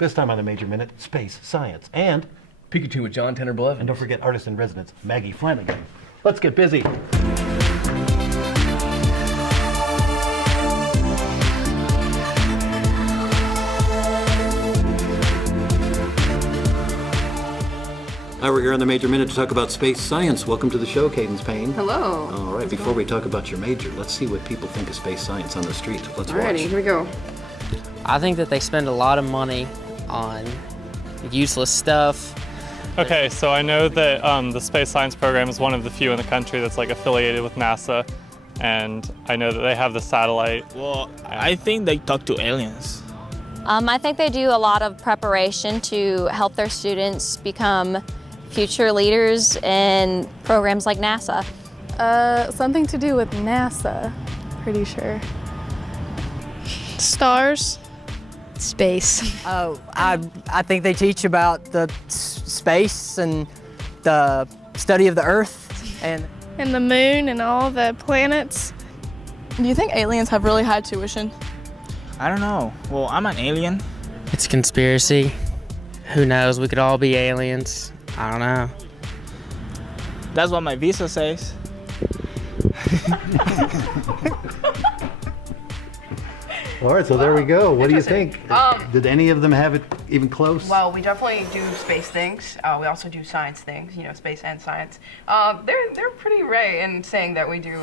This time on the Major Minute, space science. And Pikachu with John Tenor Blevins. don't forget artist in residence, Maggie Flanagan. Let's get busy. Hi, we're here on the Major Minute to talk about space science. Welcome to the show, Cadence Payne. Hello. All right, before we talk about your major, let's see what people think of space science on the street. Let's watch. Alrighty, here we go. I think that they spend a lot of money on useless stuff. Okay, so I know that the space science program is one of the few in the country that's like affiliated with NASA, and I know that they have the satellite. Well, I think they talk to aliens. I think they do a lot of preparation to help their students become future leaders in programs like NASA. Something to do with NASA, pretty sure. Stars. Space. Oh, I think they teach about the space and the study of the Earth and And the moon and all the planets. Do you think aliens have really high tuition? I don't know. Well, I'm an alien. it's conspiracy. Who knows? We could all be aliens. I don't know. That's what my visa says. All right, so there we go. What do you think? Did any of them have it even close? Well, we definitely do space things. We also do science things, you know, space and science. They're pretty right in saying that we do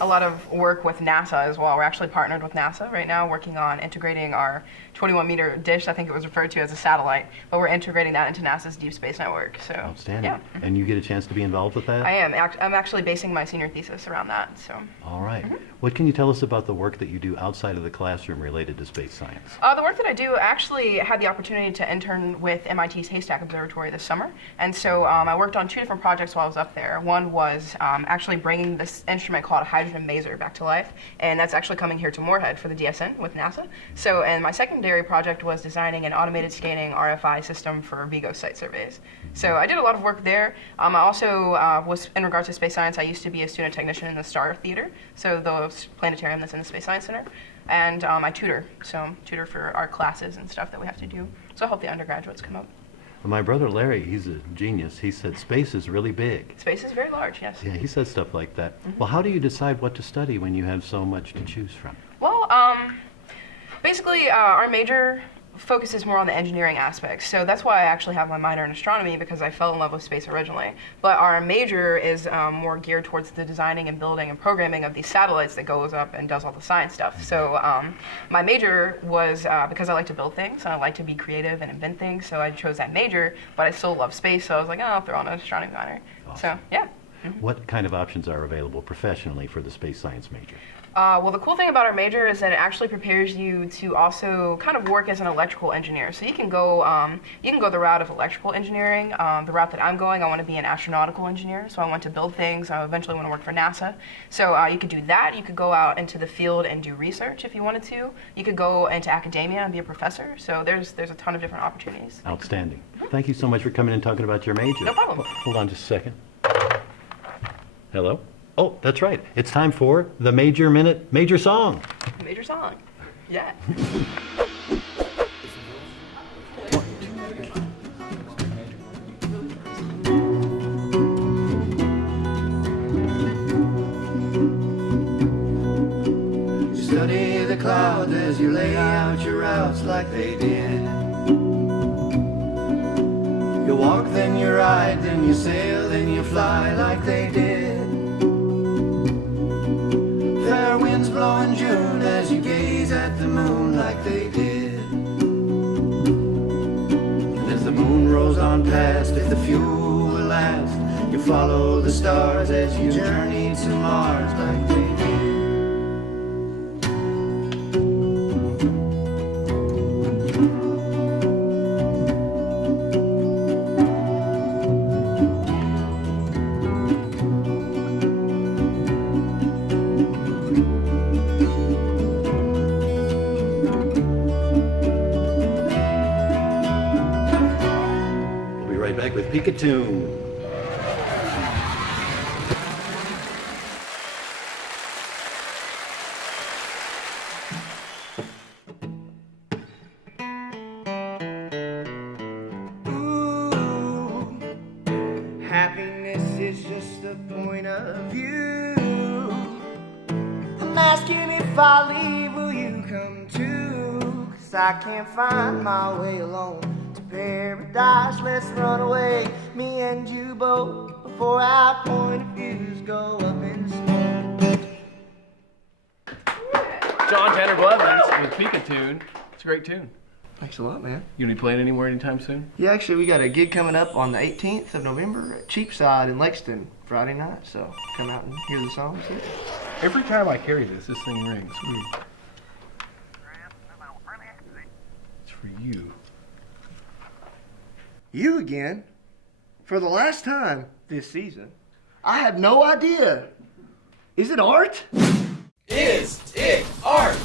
a lot of work with NASA as well. We're actually partnered with NASA right now, working on integrating our 21-meter dish. I think it was referred to as a satellite, but we're integrating that into NASA's Deep Space Network. So, Outstanding. yeah. And you get a chance to be involved with that? I am. I'm actually basing my senior thesis around that. So. All right. What can you tell us about the work that you do outside of the classroom related to space science? The work that I do, actually had the opportunity to intern with MIT's Haystack Observatory this summer. And so I worked on two different projects while I was up there. One was actually bringing this instrument called a hydrogen maser back to life. And that's actually coming here to Moorhead for the DSN with NASA. So, and my secondary project was designing an automated scanning RFI system for Vigo site surveys. So I did a lot of work there. I also was, in regards to space science, I used to be a student technician in the Star Theater, so the planetarium that's in the Space Science Center. And I tutor for our classes and stuff that we have to do. So I hope the undergraduates come up. My brother Larry, he's a genius. He said space is really big. Space is very large, yes. Yeah, he said stuff like that. Well, how do you decide what to study when you have so much to choose from? Well, basically, our major focuses more on the engineering aspects. So that's why I actually have my minor in astronomy, because I fell in love with space originally. But our major is more geared towards the designing and building and programming of these satellites that goes up and does all the science stuff. So my major was because I like to build things and I like to be creative and invent things. So I chose that major, but I still love space. So I was like, oh, I'll throw on an astronomy minor. Awesome. So yeah. What kind of options are available professionally for the space science major? Well, the cool thing about our major is that it actually prepares you to also kind of work as an electrical engineer. So you can go the route of electrical engineering. The route that I'm going, I want to be an astronautical engineer. So I want to build things. I eventually want to work for NASA. So you could do that. You could go out into the field and do research if you wanted to. You could go into academia and be a professor. So there's a ton of different opportunities. Outstanding. Thank you so much for coming and talking about your major. No problem. Hold on just a second. Hello? Oh, that's right. It's time for the Major Minute Major Song. Major song. Yeah. You study the clouds as you lay out your routes like they did. You walk, then you ride, then you sail, then you fly like they did. Fair winds blow in June as you gaze at the moon like they did. And as the moon rolls on past, if the fuel will last, you follow the stars as you journey to Mars like they did. Back with Pikachu. is just a point of view. I'm asking if I leave, will you come too? 'Cause I can't find my way alone to paradise. Let's run away, me and you both, before our point of views go up in smoke. John Tanner Blevins with Pika Tune. It's a great tune. Thanks a lot, man. You gonna be playing anywhere anytime soon? Yeah, actually, we got a gig coming up on the 18th of November at Cheapside in Lexington, Friday night, so come out and hear the songs. Every time I carry this thing rings. It's weird. It's for you. You again? For the last time this season? I have no idea. Is it art? Is it art?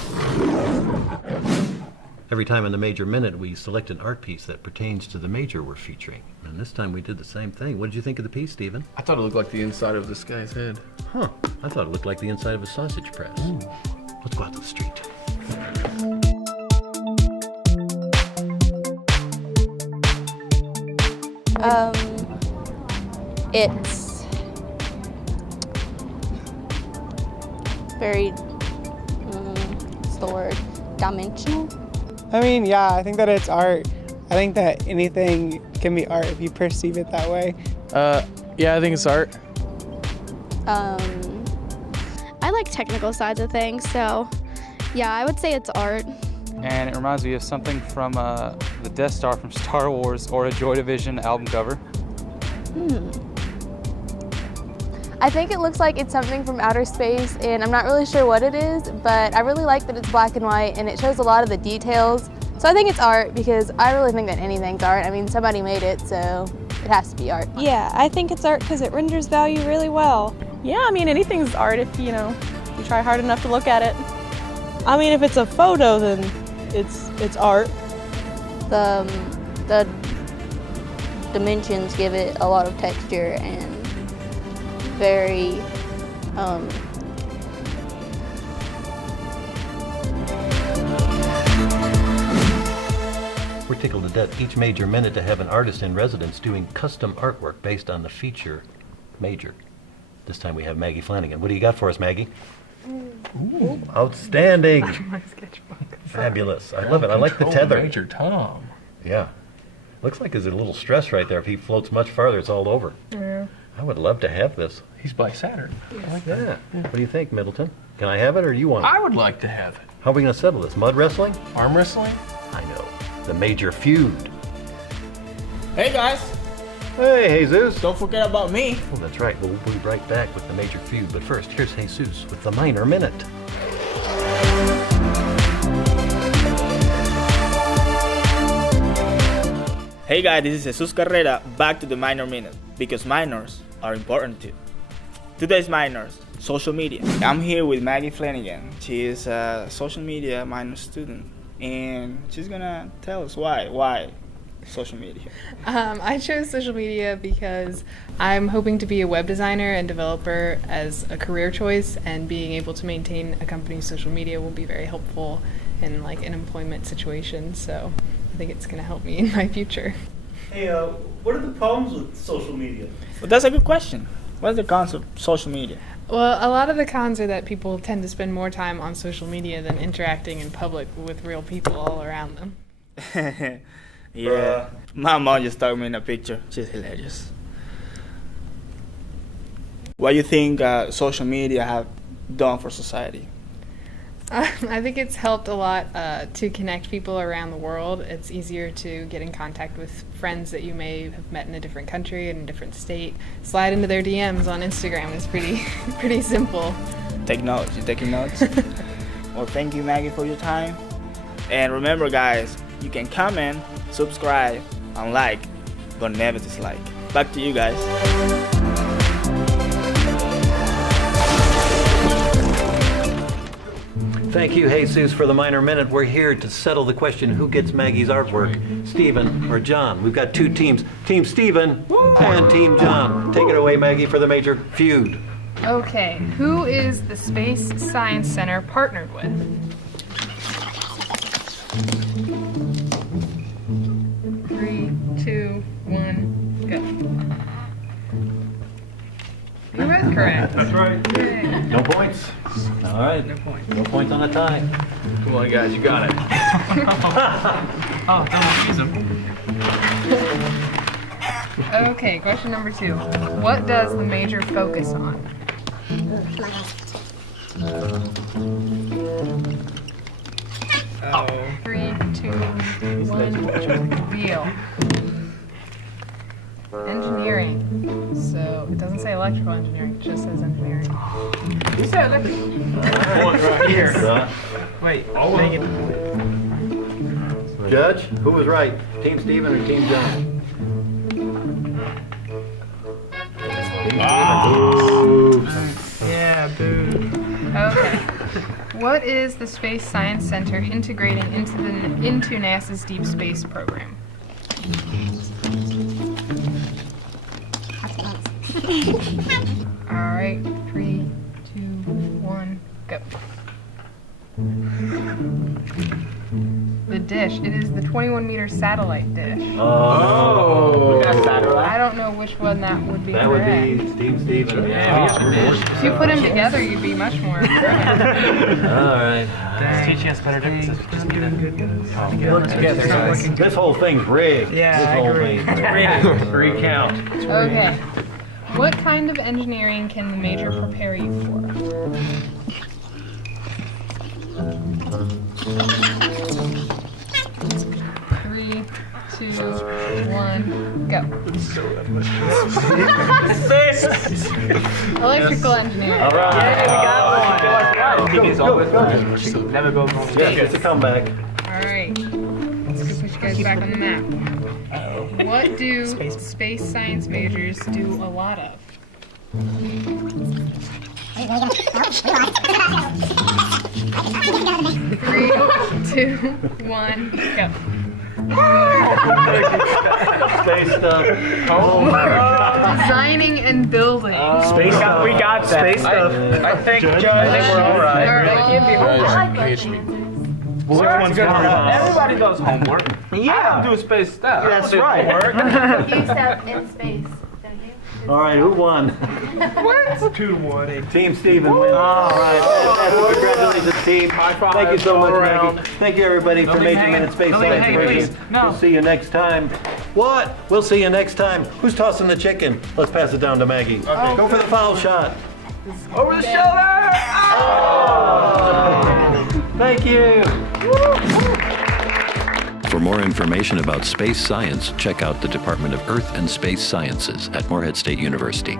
Every time in the Major Minute, we select an art piece that pertains to the major we're featuring. And this time we did the same thing. What did you think of the piece, Stephen? I thought it looked like the inside of this guy's head. Huh. I thought it looked like the inside of a sausage press. Ooh. Let's go out to the street. It's very, what's the word, dimensional? I mean, yeah, I think that it's art. I think that anything can be art if you perceive it that way. Yeah, I think it's art. I like technical sides of things, so yeah, I would say it's art. And it reminds me of something from the Death Star from Star Wars or a Joy Division album cover. I think it looks like it's something from outer space, and I'm not really sure what it is, but I really like that it's black and white and it shows a lot of the details. So I think it's art because I really think that anything's art. I mean, somebody made it, so it has to be art. Yeah, I think it's art because it renders value really well. Yeah, I mean, anything's art if, you try hard enough to look at it. I mean, if it's a photo, then it's art. The dimensions give it a lot of texture and very, We're tickled to death each Major Minute to have an artist in residence doing custom artwork based on the feature Major. This time we have Maggie Flanagan. What do you got for us, Maggie? Ooh, outstanding. My sketchbook. Fabulous. I love it. I like the tether. Major Tom. Yeah. Looks like there's a little stress right there. If he floats much farther, it's all over. Yeah. I would love to have this. He's by Saturn. I like that. Yeah. What do you think, Middleton? Can I have it or you want it? I would like to have it. How are we going to settle this? Mud wrestling? Arm wrestling? I know. The Major Feud. Hey guys, Hey, Jesus. don't forget about me. Oh, that's right. We'll be right back with the Major Feud. But first, here's Jesus with the Minor Minute. Hey guys, this is Jesus Carrera, back to the Minor Minute, because minors are important too. Today's minors, social media. I'm here with Maggie Flanagan. She is a social media minor student, and she's gonna tell us why social media. I chose social media because I'm hoping to be a web designer and developer as a career choice, and being able to maintain a company's social media will be very helpful in like an employment situation. So I think it's going to help me in my future. Hey, what are the problems with social media? Well, that's a good question. What are the cons of social media? Well, a lot of the cons are that people tend to spend more time on social media than interacting in public with real people all around them. Yeah, my mom just took me in a picture. She's hilarious. What do you think social media have done for society? I think it's helped a lot to connect people around the world. It's easier to get in contact with friends that you may have met in a different country, in a different state. Slide into their DMs on Instagram is pretty simple. Take notes. You taking notes? Well, thank you, Maggie, for your time. And remember, guys, you can comment, subscribe, and like, but never dislike. Back to you guys. Thank you, Jesus, for the Minor Minute. We're here to settle the question, who gets Maggie's artwork, Stephen or John? We've got two teams, Team Stephen and Team John. Take it away, Maggie, for the Major Feud. Okay, who is the Space Science Center partnered with? Three, two, one, go. correct. That's right. No points? All right. No points. No points on the tie. Come on, guys, you got it. Oh, don't use them. Okay, question number 2. What does the major focus on? Oh. 3, 2, 1, reveal. Engineering. So it doesn't say electrical engineering, it just says engineering. You said electrical. Right here. Wait, Megan. Judge, who was right? Team Stephen or Team John? Yeah, boo. Okay. What is the Space Science Center integrating into NASA's Deep Space program? All right, 3, 2, 1, go. The dish. It is the 21-meter satellite dish. Oh. I don't know which one that would be. That would correct. be Team Stephen. If you put them together, you'd be much more. correct. All right. It's teaching us better differences. We just need to work together, guys. This whole thing's rigged. Yeah, This I whole agree. thing's It's rigged. Recount. Okay. What kind of engineering can the major prepare you for? Three, 2, 1, go. Electrical engineering. All right. Yeah, we got one. Go. Never go wrong. Yes, it's a comeback. All right. Let's go put you guys back on the map. What do space science majors do a lot of? 3, 2, 1, go. Space stuff. Designing and building. Space stuff. We got that. Space stuff. I think, Judge, I think we're all right. Which one's gonna Everybody does homework. Yeah. I don't do space stuff. That's I right. don't do You step in space, don't you? All right, who won? What? 2-1. Team Stephen wins. All right. Congratulations, team. Thank you so much, Maggie. Thank you, everybody, for Major Minute Space Science Radio. We'll see you next time. What? We'll see you next time. Who's tossing the chicken? Let's pass it down to Maggie. Go for the foul shot. Over the shoulder! Oh! Thank you. For more information about space science, check out the Department of Earth and Space Sciences at Morehead State University.